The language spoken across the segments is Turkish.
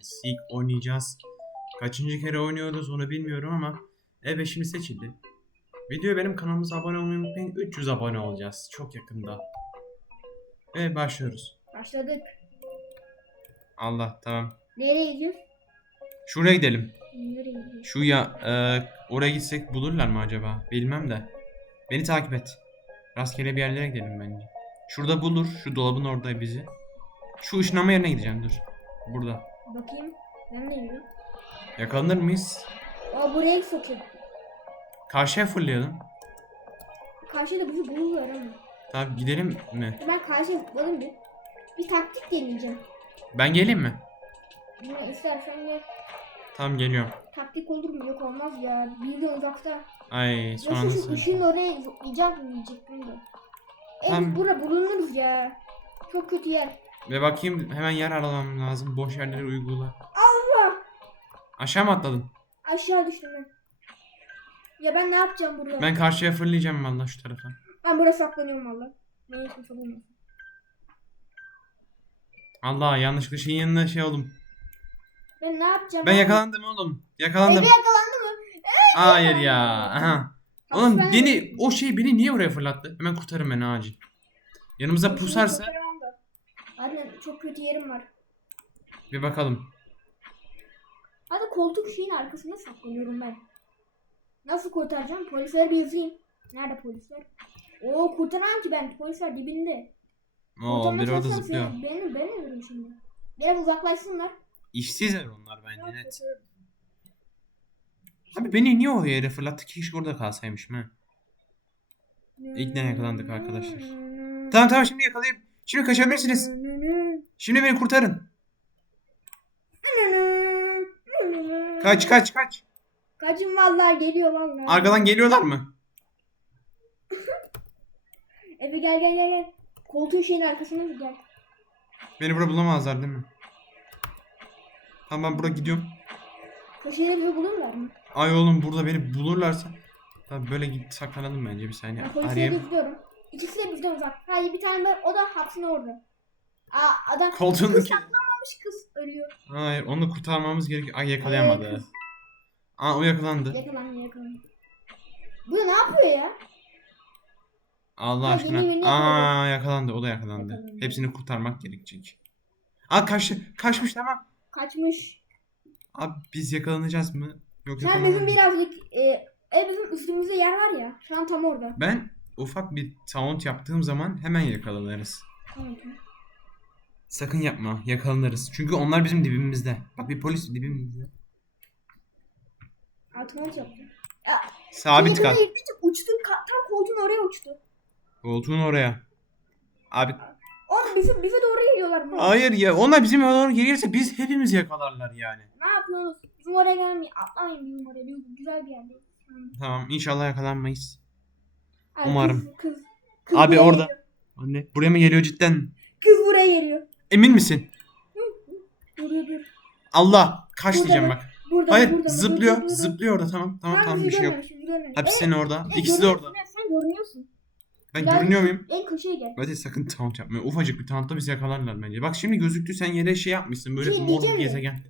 and Seek oynayacağız. Kaçıncı kere oynuyoruz onu bilmiyorum ama evet şimdi seçildi. Videoya benim kanalımıza abone olmayı unutmayın. 300 abone olacağız çok yakında. Ve başlıyoruz. Başladık. Allah tamam. Nereye gidiyoruz? Şuraya gidelim. Nereye gidiyoruz? Şu ya e, oraya gitsek bulurlar mı acaba? Bilmem de. Beni takip et. Rastgele bir yerlere gidelim bence. Şurada bulur. Şu dolabın orada bizi. Şu ışınlama yerine gideceğim dur. Burada. Bakayım. Ben de gidiyorum. Yakalanır mıyız? Aa buraya sokayım. Karşıya fırlayalım. Karşıda bizi bulurlar ama. Tamam gidelim mi? Ben karşıya zıpladım bir. Bir taktik deneyeceğim. Ben geleyim mi? Bunu istersen gel. Tamam geliyorum. Taktik olur mu? Yok olmaz ya. Bir de uzakta. Ay son anda Nasıl şu ışığın oraya zıplayacak mı diyecektim de. Evet Tamam. bura bulunuruz ya. Çok kötü yer. Ve bakayım hemen yer aramam lazım. Boş yerleri uygula. Allah! Aşağı mı atladın? Aşağı düştüm ben. Ya ben ne yapacağım burada? Ben, Ben karşıya fırlayacağım valla şu tarafa. buraya saklanıyorum valla. Neyse saklanıyorum. Allah yanlışlıkla şeyin yanına şey oldum. Ben ne yapacağım? Ben abi? yakalandım oğlum. Yakalandım. Eve yakalandı mı? Hayır ya. Aha. Oğlum beni o şey beni niye oraya fırlattı? Hemen kurtarın beni acil. Yanımıza pusarsa Anne çok kötü yerim var. bir bakalım. Hadi koltuk şeyin arkasında saklanıyorum ben. Nasıl kurtaracağım? Polisleri bir izleyeyim. Nerede polisler? Oo kurtaran ki ben. Polisler dibinde. Oo biri orada zıplıyor. Beni, beni ölürüm şimdi. Biraz uzaklaşsınlar. İşsizler onlar bence net. Abi beni niye o yere fırlattı ki keşke orada kalsaymışım ha. İlk ne yakalandık arkadaşlar? Tamam tamam şimdi yakalayıp şimdi kaçabilirsiniz. Şimdi beni kurtarın. Kaç kaç kaç. Kaçın vallahi geliyor vallahi. Arkadan geliyorlar mı? Efe gel gel gel gel. Koltuğun şeyin arkasına bir gel. Beni burada bulamazlar değil mi? Tamam ben burada gidiyorum. Köşede bizi bulurlar mı? Ay oğlum burada beni bulurlarsa. Tabii böyle git saklanalım bence bir saniye. Ben Arayayım. izliyorum. İkisi de bizden uzak. Hayır bir tane var o da hapsin orada. Aa adam Koltuğun kız saklanmamış kız ölüyor. Hayır onu kurtarmamız gerekiyor. Ay yakalayamadı. Evet. Aa o yakalandı. Yakalandı yakalandı. Bu ne yapıyor ya? Allah aşkına. yeni Aa yakalandı. O da yakalandı. Yakalandı. Hepsini kurtarmak gerekecek. Aa kaçtı. Kaçmış tamam. Kaçmış. Abi biz yakalanacağız mı? Yok Sen bizim birazcık e, e bizim üstümüzde yer var ya. Şu an tam orada. Ben ufak bir taunt yaptığım zaman hemen yakalanırız. Tamam. Sakın yapma. Yakalanırız. Çünkü onlar bizim dibimizde. Bak bir polis dibimizde. Automat yaptı. Sabit kal. gittikçe uçtu. ka- Tam koltuğun oraya uçtu. Koltuğun oraya. Abi Orada bize, bize doğru geliyorlar. bunlar. hayır ya. Onlar bizim doğru gelirse biz hepimiz yakalarlar yani. Ne yapıyorsunuz? Bizim oraya gelmeyin. Atlamayın bizim oraya. Biz güzel bir. Tamam. Tamam inşallah yakalanmayız. Umarım. Kız, kız, kız Abi buraya orada. geliyor. Anne buraya mı geliyor cidden? Kız buraya geliyor. Emin misin? Dur dur. Allah kaç Burada diyeceğim bak. Burada Hayır burada, zıplıyor. burada. Zıplıyor orada tamam. Tamam Tamam, tamam bir şey yok. Hepsi E, seni orada. e, İkisi de orada. Sen görünüyorsun. Ben Gel. görünüyor muyum? En köşeye gel. Hadi sakın taunt yapma. Ufacık bir tauntla bizi yakalarlar bence. Bak şimdi gözüktü sen yere şey yapmışsın. Böyle Şey mor bir gezegen.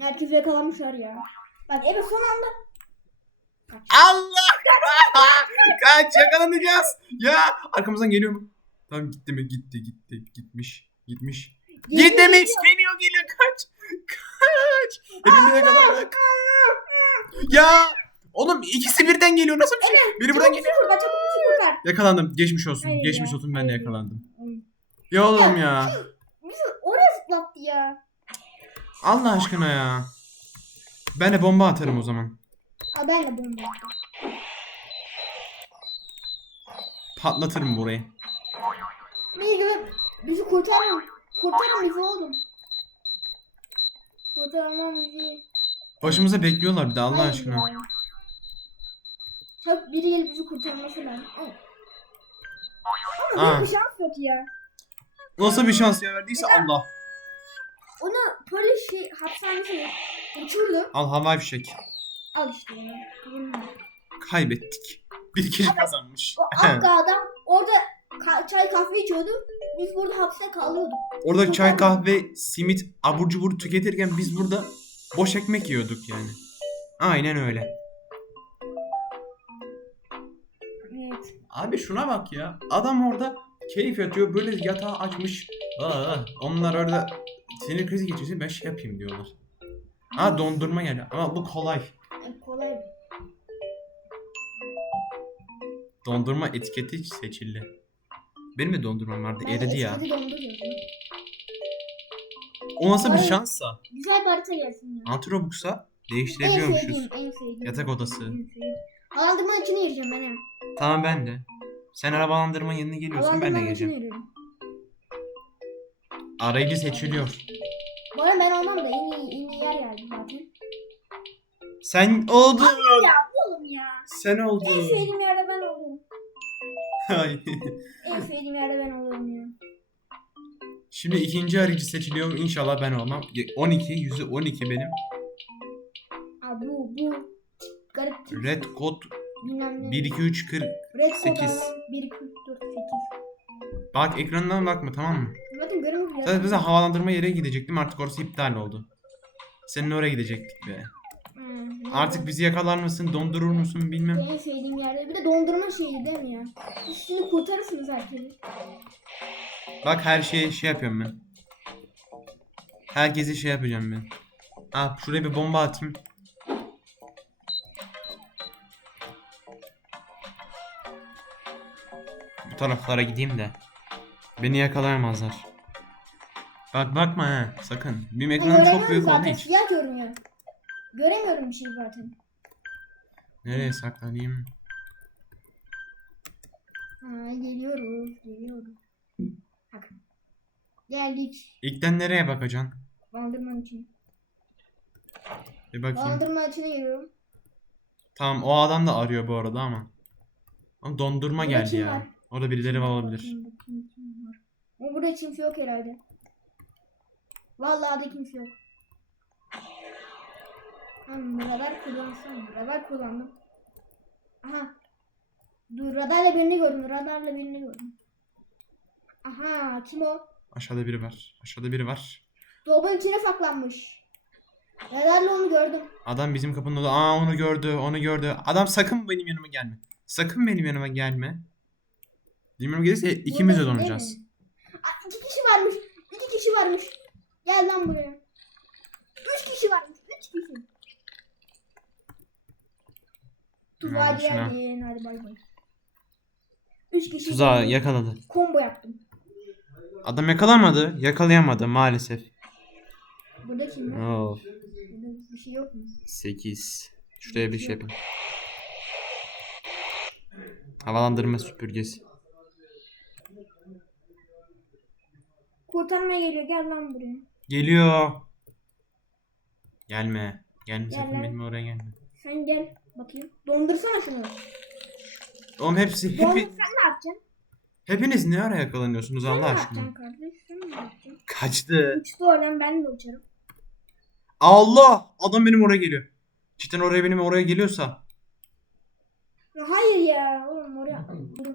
Herkesi yakalanmışlar ya. Bak evet son anda. Allah! Kaç yakalanacağız. Ya arkamızdan geliyor mu? Tamam gitti mi? Gitti gitti. Gitmiş. Gitmiş. Geliyor, Git demiş. geliyor. Geliyor. Kaç. Kaç. Hepimiz yakalandık. Ya. Oğlum ikisi birden geliyor. Nasıl bir şey? Biri buradan geliyor. kurtar, çabuk kurtar. Yakalandım. Geçmiş olsun. Hayır Geçmiş ya, olsun ben de yakalandım. Ya oğlum ya. Bizi oraya zıplattı ya. Allah aşkına ya. Ben de bomba atarım o zaman. Aa ben de bomba attım. Patlatırım burayı. Bizi, bizi kurtarın. Kurtarın bizi oğlum. Kurtarmam bizi. Başımıza bekliyorlar bir de Allah Hayır aşkına. ya. Çabuk biri gelip bizi kurtarması lazım. Ama Aa. böyle bir şans yok ya. Nasıl bir şans ya verdiyse Allah. Onu polis şey hapishanesine uçurdu. Al havai fişek. Al işte ya. Bunlar. Kaybettik. Bir kişi kazanmış. O Akka adam orada ka- çay kahve içiyorduk. Biz burada hapse kalıyorduk. Orada çay kahve simit abur cubur tüketirken biz burada boş ekmek yiyorduk yani. Aynen öyle. Evet. Abi şuna bak ya. Adam orada keyif yatıyor. Böyle yatağı açmış. Aa, onlar orada sinir krizi geçiyorsa ben şey yapayım diyorlar. Ha dondurma geldi. Ama bu. Yani kolay. Dondurma etiketi seçildi. Benim de dondurmam vardı. Ben Eridi ya. eskidi. O nasıl bir Ay. şanssa? Güzel bir harita gelsin ya. 6 Robux'a En değiştirebiliyormuşuz. sevdiğim, en sevdiğim. Yatak odası. En sevdiğim. Havalandırmanın içine gireceğim ben hemen. Tamam ben de. Sen arabalandırma yerine geliyorsun ben de Havalandırmanın içine geleceğim. giriyorum. Arayıcı seçiliyor. Bu arada ben olmam da en iyi, en iyi yer geldi zaten. Sen oldun. Ya oğlum ya. Sen En oldun. sevdiğim En sevdiğim yerde ben olurum ya. Şimdi ikinci arayıcı seçiliyor. İnşallah ben olmam. 12, yüzde 12 benim. Aa bu bu garip tip. Red Code Bilmem ne. 1, 2, 3, 40. Red sekiz. alan 1, 2, 3, 4, 8. Bak ekrandan bakma tamam mı? Zaten göremiyorum. Zaten bize havalandırma yere gidecektim artık orası iptal oldu. Senin oraya gidecektik be. Artık bizi yakalar mısın, dondurur musun bilmem. En sevdiğim yerde. Bir de dondurma şeyi değil mi ya? Siz şimdi kurtarırsınız herkesi. Bak her şeyi şey yapıyorum ben. Herkesi şey yapacağım ben. Ah şuraya bir bomba atayım. Bu taraflara gideyim de. Beni yakalayamazlar. Bak bakma ha sakın. Ben ekranım çok büyük olduğu için. Siyah görünüyor. Göremiyorum bir şey zaten. Nereye saklanayım? Ha, geliyoruz. Geliyoruz. Bak. Geldik. İlkten nereye bakacaksın? Bandırmanın içine. Bir bakayım. Bandırmanın içine giriyorum. Tamam o adam da arıyor bu arada ama. Ama dondurma Burada geldi kim ya. var? Orada birileri olabilir. Bakayım, bakayım, kim var. Ama burada kimse yok herhalde. Vallahi de kimse yok. Hmm, radar kullansam. Radar kullandım. Aha. Dur radarla birini gördüm. Radarla birini gördüm. Aha kim o? Aşağıda biri var. Aşağıda biri var. Dolabın içine saklanmış. Radarla onu gördüm. Adam bizim kapının orada. Aa onu gördü, onu gördü. Adam sakın benim yanıma gelme. Sakın benim yanıma gelme. Bilmiyorum gelirse ikimiz de donacağız. Aa, iki kişi varmış. İki kişi varmış. Gel lan buraya. Üç kişi varmış. Üç kişi. Tuzağa şuna. geldin. Hadi bay bay. Üç kişi. Tuzağı yakaladı. Combo yaptım. Adam yakalamadı. Yakalayamadı maalesef. Burada kim var? Of. Burada bir şey yok mu? 8. Şuraya bir şey yapayım. Havalandırma süpürgesi. Kurtarmaya geliyor. Gel lan buraya. Geliyor. Gelme. Gelme Gel sakın lan. benim oraya gelme. Sen gel. Bakayım. Dondursana şunu. Oğlum hepsi Dondur hepi, sen ne yapacaksın? hepiniz ne ara yakalanıyorsunuz Sen ne Allah yapacaksın aşkına? kardeş? Sen ne yapacaksın? Kaçtı. Uçtu oradan ben de uçarım. Allah! Adam benim oraya geliyor. Cidden oraya benim oraya geliyorsa. Hayır ya. Oğlum oraya. Dur.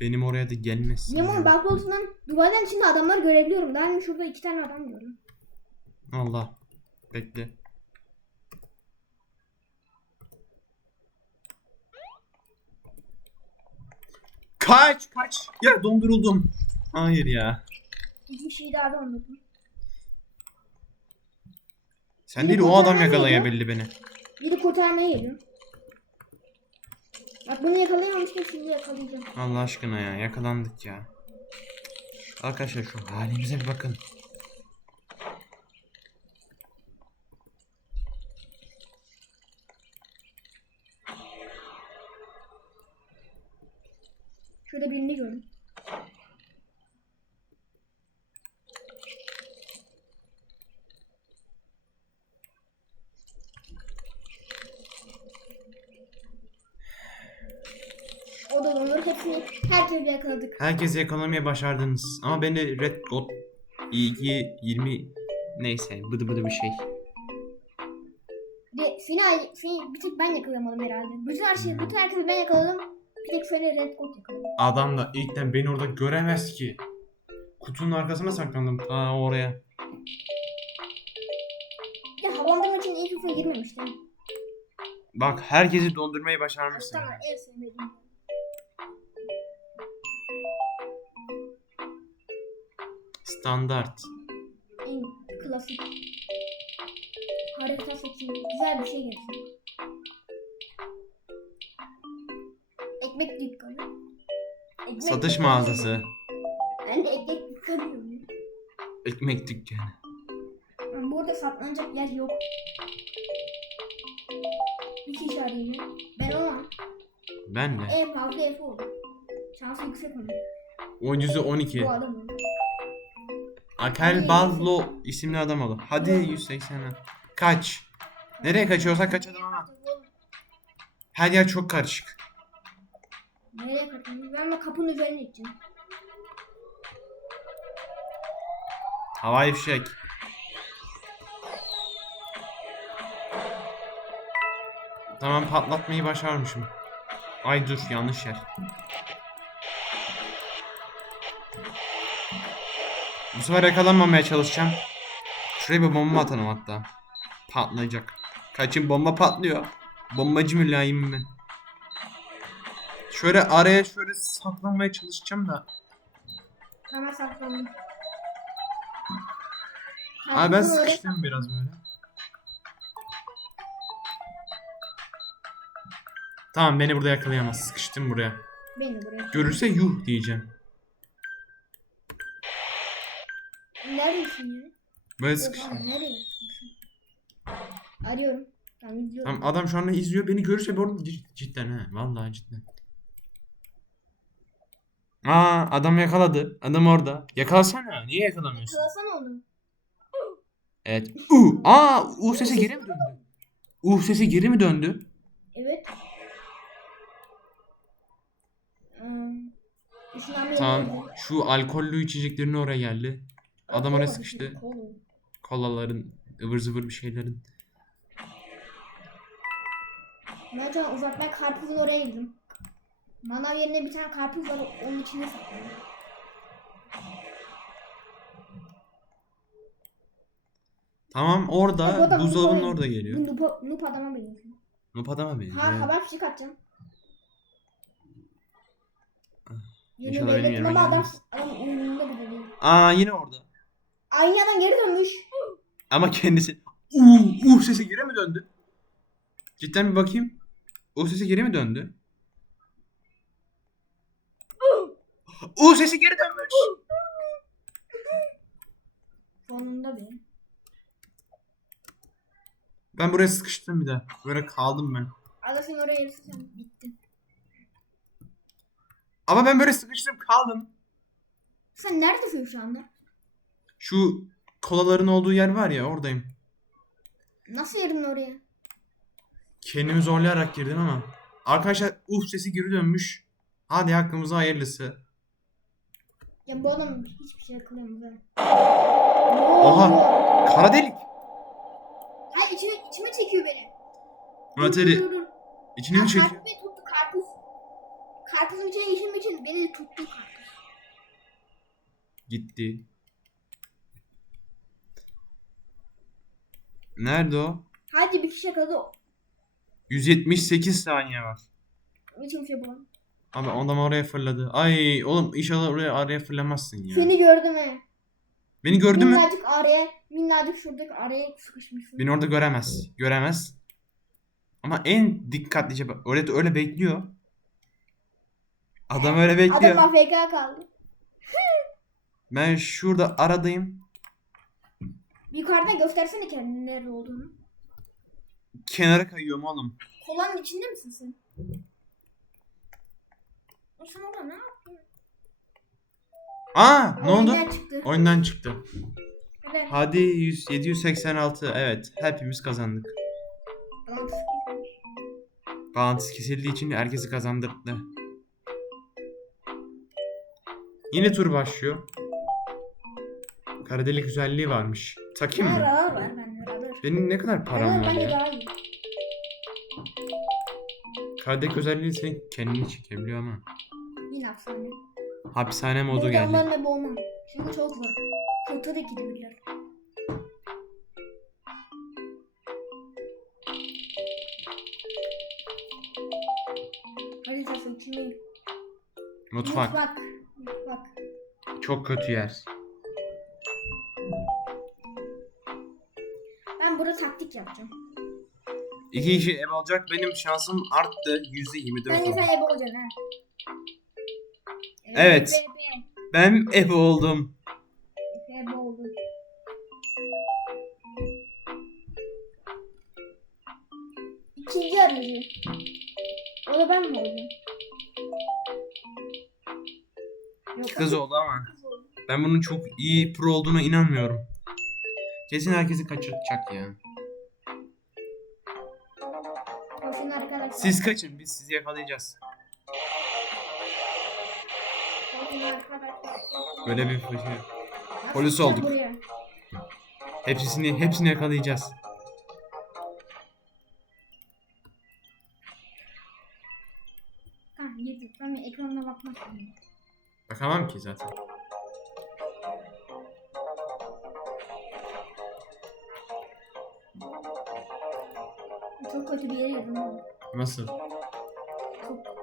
Benim oraya da gelmesin. Limon ya. balkonundan duvardan içinde adamlar görebiliyorum. Daha önce şurada iki tane adam gördüm. Allah. Bekle. Kaç kaç. Ya donduruldum. Hayır ya. İki kişiyi daha dondurdum. Sen değil o adam yakalayabildi beni. Biri kurtarmaya geliyor. Bak bunu yakalayamamışken sizi yakalayacağım. Allah aşkına ya yakalandık ya. Arkadaşlar şu halimize bir bakın. Şurada birini gördüm. O da dondur. Hepsini herkesi yakaladık. Herkesi yakalamaya başardınız. Ama beni Red Dot 2 20 neyse bıdı bıdı bir şey. De seni, seni bir tek ben yakalayamadım herhalde. Bütün her şeyi, bütün herkesi ben yakaladım. Bir tek seni Red Coat yakaladım. Adam da ilkten beni orada göremez ki. Kutunun arkasına saklandım. Aa oraya. De havalandırma için ilk FIFA girmemiştim. Bak herkesi dondurmayı başarmışsın. Tamam en sevmediğim. Standart. En klasik. Harita seçimi. Güzel bir şey gelsin. Ekmek dükkanı. Ekmek Satış dükkanı. mağazası. Ben de ekmek dükkanı diyorum. Ekmek dükkanı. Ama Burada saklanacak yer yok. Bir kişi arayayım ben. Ona Ben de. en fazla F oldu. Şansı yüksek onun. Oyuncusu 12. Bu adam. Akel Ballo isimli adam oldu. Hadi 180 'a. Kaç. Nereye kaçıyorsak kaçalım ama. Her yer çok karışık. Nereye kaçıyorsun? Ben de kapının üzerine gideceğim. Havai fişek. Tamam patlatmayı başarmışım. Ay dur yanlış yer. Bu sefer yakalanmamaya çalışacağım. Şuraya bir bomba atalım hatta. Patlayacak. Kaçın bomba patlıyor. Bombacı mülayimim ben. Şöyle araya şöyle saklanmaya çalışacağım da. Sana saklandım. Abi ben sıkıştım biraz böyle. Tamam beni burada yakalayamaz. Sıkıştım buraya. Beni buraya. Görürse yuh diyeceğim. Neredesin ya? Böyle sıkıştım. nereye? Arıyorum. Tamam izliyorum. Tamam adam şu anda izliyor. Beni görürse bu arada cid- cidden ha. Vallahi cidden. Aa adam yakaladı. Adam orada. Yakalasana. Niye yakalamıyorsun? Yakalasana onu. Evet. U. Aa U sesi geri mi döndü? U sesi geri mi döndü? Evet. Işınlanma Tamam. Şu alkollü içeceklerin oraya geldi. Adam oraya sıkıştı. kola. Kolaların, ıvır zıvır bir şeylerin. Ben şu an uzaktan karpuzun oraya girdim. Manav yerine bir tane karpuz var onun içine saklandım. Tamam orada adam buzdolabının orada geliyor. Bu noob, noob adama benziyor. Nup adama benziyor. Ha haber fişek atacağım. Yeni İnşallah benim yerime ama adam, gelmez. adam umurunda bile değil. Aa yine orada. Aynı adam geri dönmüş. Ama kendisi uh uh sesi geri mi döndü? Cidden bir bakayım. Uh sesi geri mi döndü? Uh sesi geri dönmüş. Sonunda be. Ben buraya sıkıştım bir de. Böyle kaldım ben. Adasın oraya yürüsün bitti. Ama ben böyle sıkıştım kaldım. Sen neredesin şu anda? Şu kolaların olduğu yer var ya oradayım. Nasıl girdin oraya? Kendimi zorlayarak girdim ama. Arkadaşlar uh sesi geri dönmüş. Hadi hakkımıza hayırlısı. Ya bu adam hiçbir şey ha. Oha. Kara delik. Hayır içime, içime çekiyor beni. Murat Ali dur, dur. içine mi çekiyor? Karpuz beni tuttu karpuz. Karpuzun içine geçirmek için beni tuttu karpuz. Gitti. Nerede o? Hadi bir kişi yakaladı. 178 saniye var. Hiç kimse bulamam. Abi adam oraya fırladı. Ay oğlum inşallah oraya araya fırlamazsın ya. Seni gördüm he. Beni gördü mü? minnacık araya, minnacık şuradaki araya sıkışmışsın. Beni orada göremez. Göremez. Ama en dikkatlice bak. Öyle öyle bekliyor. Adam öyle bekliyor. Adam AFK kaldı. Ben şurada aradayım. Yukarıdan göstersene kendinin nerede olduğunu. Kenara kayıyorum oğlum. Kolanın içinde misin sen? O sen orada ne yaptın? Aa ne oldu? Oyundan çıktı. Oyundan çıktı. Hadi. Hadi 100, 786. Evet hepimiz kazandık. Bağlantısı kesildiği için herkesi kazandırdı. Yine tur başlıyor. Kara delik güzelliği varmış. Takayım mı? Paralar var bende. Paralar. Benim ne kadar param Paralar var bence ya? daha iyi. Yukarıdaki özelliği senin kendini çekebiliyor ama. Yine hapishane. Hapishane modu Ben geldi. onlarla boğmam. Çünkü çok zor. Kötü de gidebilirler. Hadi sen içine. Mutfak. Mutfak. Mutfak. Çok kötü yer. İki kişi ev alacak. Benim şansım arttı. Yüzde yirmi dört Bence oldu. sen ebe olacaksın ha. Evet. Ben ev oldum. ebe, ebe oldu. İkinci aracı. O da ben mi olacağım? Yok, Kız oldu ama. kız oldu. Ben bunun çok iyi pro olduğuna inanmıyorum. Kesin herkesi kaçırtacak ya. Koşun arkadaşlar. Siz kaçın biz sizi yakalayacağız. Arkadaşlar. Böyle bir şey. Polis olduk. buraya? Hepsini hepsini yakalayacağız. Ha yedik. Ben ekranına bakmak. Bakamam ki zaten. Çok kötü bir yere girdim. oğlum. Nasıl? Çok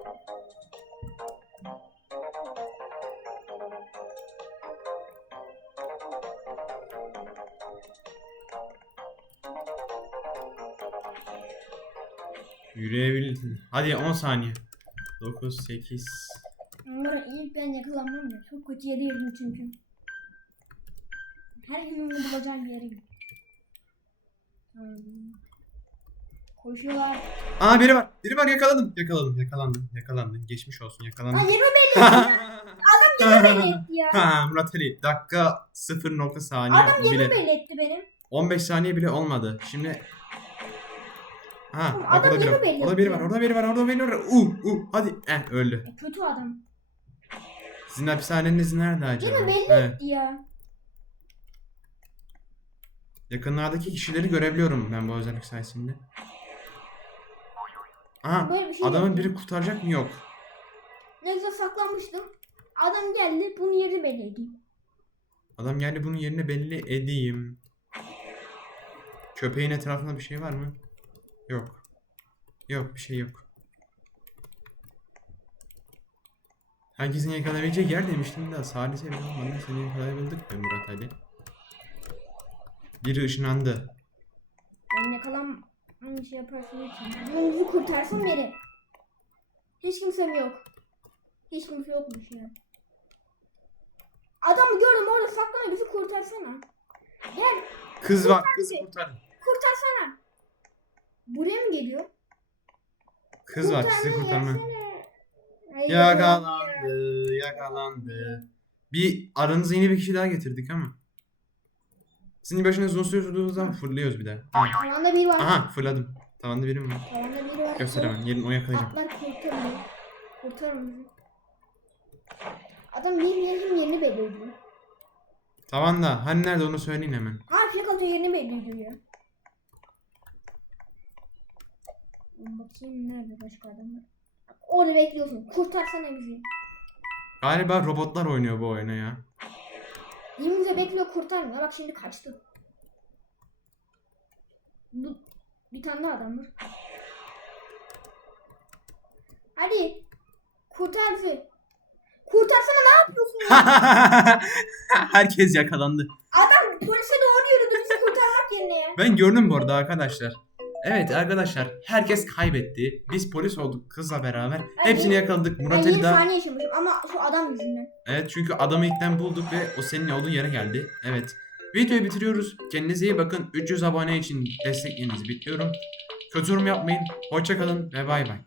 Yürüyebildin. Hadi 10 saniye. 9, 8. Ama ilk ben yakalanmam ya. Çok kötü yere girdim çünkü. Herkesin bunu bulacağım bir yere girdim. Tamam. Koşuyorlar. Aa biri var. Biri var yakaladım. Yakaladım. Yakalandım. Yakalandım. Geçmiş olsun. Lan Yakalandım. yerimi belli belli etti ya. ha Murat Ali. Dakika 0 nokta saniye Adam bile. belli etti benim. 15 saniye bile olmadı. Şimdi Ha, Oğlum, bak adam orada biri var. Orada biri var. Orada biri var. Orada biri var. Uh, uh. Hadi. Eh öldü. E, kötü adam. Sizin hapishaneniz nerede acaba? Yerimi belli Evet. etti ya. Yakınlardaki kişileri görebiliyorum ben bu özellik sayesinde. Aha, Böyle bir şey adamın yapıyor. biri kurtaracak mı? Yok. Ne güzel saklanmıştım. Adam geldi bunun yerini ediyor. Adam geldi bunun yerini belli edeyim. Köpeğin etrafında bir şey var mı? Yok. Yok bir şey yok. Herkesin yakalayabileceği yer demiştim de Salih'e bile olmadı. Seni yakalayabildik be Murat Ali. Biri ışınlandı. Ben yakalan aynı şey yaparsın için. Bunu bizi kurtarsın beni. Hiç kimsem yok. Hiç kimse yokmuş ya. Adamı gördüm orada saklanıyor bizi kurtarsana. Gel Kız var. Kızı kurtarın. kurtarsana. Buraya mı geliyor? Kız var. Sizi Kurtarmaya Yakalandı, yakalandı. Bir aranıza yeni bir kişi daha getirdik ama. Sizin başınız uzun süre durduğunuz zaman fırlıyoruz bir de. Ha. Tavanda biri var. Aha fırladım. Tavanda biri mi var? Tavanda biri var. Göster hemen. Yerini onu yakalayacağım. Atlar kurtarın. Kurtarın bizi. Adam benim yerim yerini belli ediyor. Tavanda. Hani nerede onu söyleyin hemen. Ha fiyat atıyor yerini ya. Bakayım nerede başka adamlar. Bak, Orada bekliyorsun. Kurtarsana bizi. Galiba robotlar oynuyor bu oyunu ya. Yeminle bekliyor kurtarmıyor. Bak şimdi kaçtı. Bu, bir tane daha adam var. Hadi. Kurtar bizi. Kurtarsana ne yapıyorsun ya? Herkes yakalandı. Adam polise doğru yürüdü bizi kurtarmak yerine ya. Ben gördüm bu arada arkadaşlar. Evet arkadaşlar herkes kaybetti. Biz polis olduk kızla beraber. Hepsini yakaladık. Ben Murat 20 Ali daha... saniye yaşamışım ama şu adam yüzünden. Evet çünkü adamı ilkten bulduk ve o senin olduğun yere geldi. Evet. Videoyu bitiriyoruz. Kendinize iyi bakın. 300 abone için desteklerinizi bekliyorum. Kötü yorum yapmayın. Hoşçakalın ve bay bay.